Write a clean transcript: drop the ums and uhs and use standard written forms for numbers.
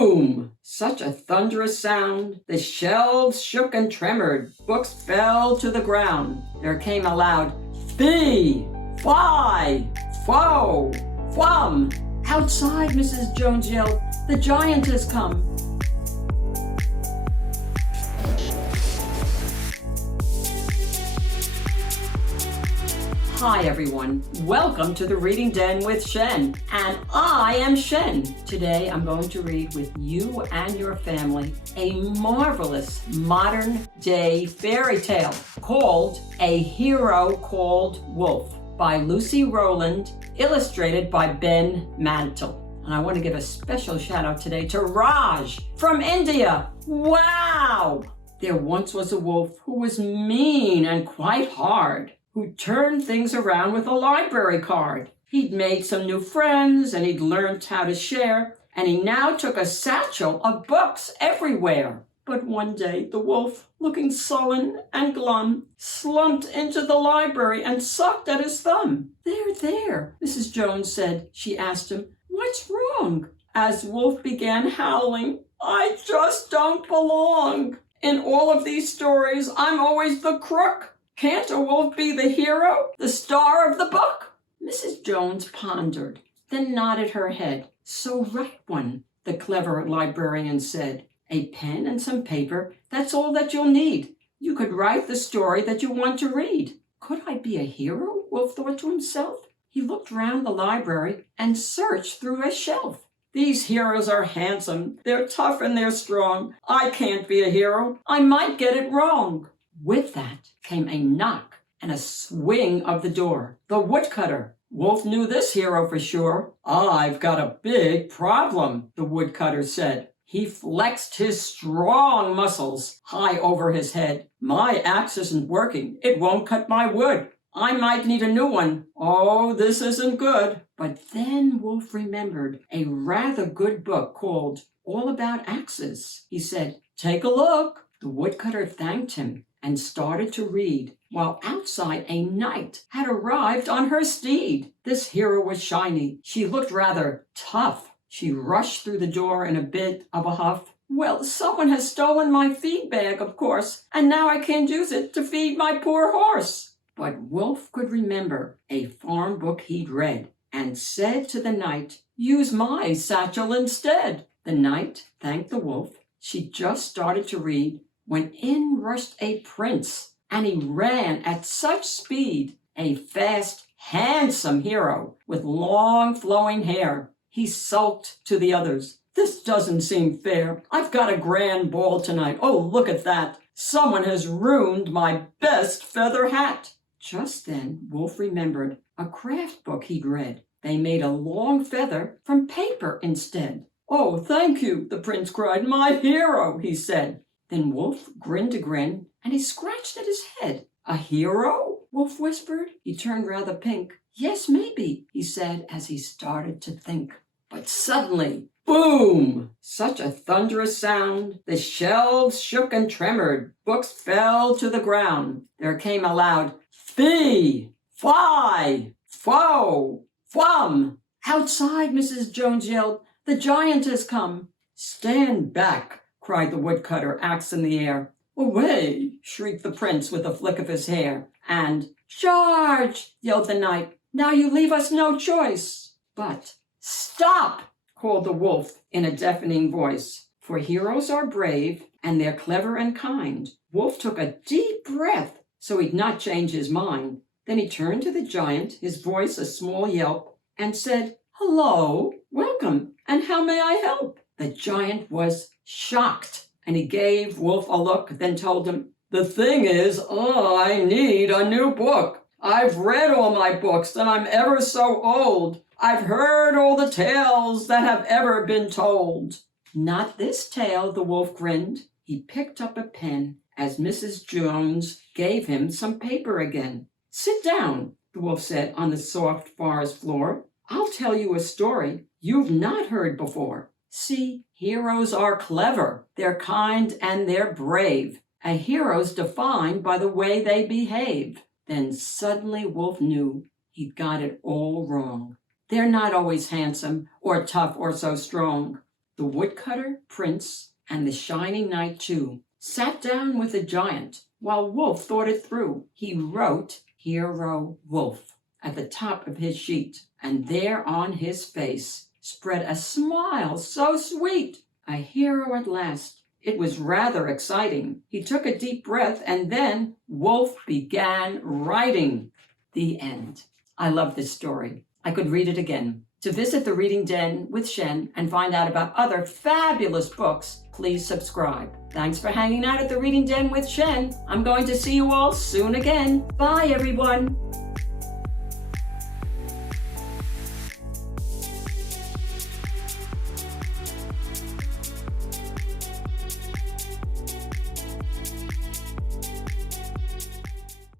Boom! Such a thunderous sound. The shelves shook and tremored. Books fell to the ground. There came a loud fee, fi, fo, fum. Outside, Mrs. Jones yelled, the giant has come. Hi everyone, welcome to the Reading Den with Shen, and I am Shen. Today I'm going to read with you and your family a marvelous modern day fairy tale called A Hero Called Wolf by Lucy Rowland, illustrated by Mantle. And I want to give a special shout out today to Raj from India. Wow! There once was a wolf who was mean and quite hard, who turned things around with a library card. He'd made some new friends and he'd learned how to share, and he now took a satchel of books everywhere. But one day the wolf, looking sullen and glum, slumped into the library and sucked at his thumb. There, Mrs. Jones said. She asked him, "What's wrong?" As Wolf began howling, "I just don't belong. In all of these stories, I'm always the crook. Can't a wolf be the hero, the star of the book?" Mrs. Jones pondered, then nodded her head. "So write one," the clever librarian said. "A pen and some paper, that's all that you'll need. You could write the story that you want to read." Could I be a hero? Wolf thought to himself. He looked round the library and searched through a shelf. "These heroes are handsome, they're tough and they're strong. I can't be a hero. I might get it wrong." With that came a knock and a swing of the door. The woodcutter. Wolf knew this hero for sure. "I've got a big problem," the woodcutter said. He flexed his strong muscles high over his head. "My axe isn't working. It won't cut my wood. I might need a new one. Oh, this isn't good." But then Wolf remembered a rather good book called All About Axes. He said, "Take a look." The woodcutter thanked him and started to read, while outside a knight had arrived on her steed. This hero was shiny. She looked rather tough. She rushed through the door in a bit of a huff. "Well, someone has stolen my feed bag, of course, and now I can't use it to feed my poor horse." But Wolf could remember a farm book he'd read and said to the knight, "Use my satchel instead." The knight thanked the wolf. She just started to read when in rushed a prince, and he ran at such speed, a fast, handsome hero with long flowing hair. He sulked to the others. "This doesn't seem fair. I've got a grand ball tonight. Oh, look at that. Someone has ruined my best feather hat." Just then, Wolf remembered a craft book he'd read. They made a long feather from paper instead. "Oh, thank you," the prince cried. "My hero," he said. Then Wolf grinned a grin, and he scratched at his head. "A hero?" Wolf whispered. He turned rather pink. "Yes, maybe," he said as he started to think. But suddenly, boom! Such a thunderous sound. The shelves shook and tremored. Books fell to the ground. There came a loud fee, fi, fo, fum. Outside, Mrs. Jones yelled, "The giant has come." "Stand back," cried the woodcutter, axe in the air. "Away!" shrieked the prince with a flick of his hair. And "Charge!" yelled the knight. "Now you leave us no choice." But "Stop!" called the wolf in a deafening voice. For heroes are brave, and they're clever and kind. Wolf took a deep breath so he'd not change his mind. Then he turned to the giant, his voice a small yelp, and said, "Hello, welcome, and how may I help?" The giant was shocked, and he gave Wolf a look, then told him, "The thing is, I need a new book. I've read all my books, and I'm ever so old. I've heard all the tales that have ever been told." "Not this tale," the wolf grinned. He picked up a pen as Mrs. Jones gave him some paper again. "Sit down," the wolf said on the soft forest floor. "I'll tell you a story you've not heard before. See, heroes are clever, they're kind, and they're brave. A hero's defined by the way they behave." Then suddenly Wolf knew he'd got it all wrong. They're not always handsome or tough or so strong. The woodcutter, prince, and the shining knight too sat down with the giant while Wolf thought it through. He wrote Hero Wolf at the top of his sheet, and there on his face spread a smile so sweet. A hero at last. It was rather exciting. He took a deep breath, and then Wolf began writing. The end. I love this story. I could read it again. To visit the Reading Den with Shen and find out about other fabulous books, please subscribe. Thanks for hanging out at the Reading Den with Shen. I'm going to see you all soon again. Bye, everyone.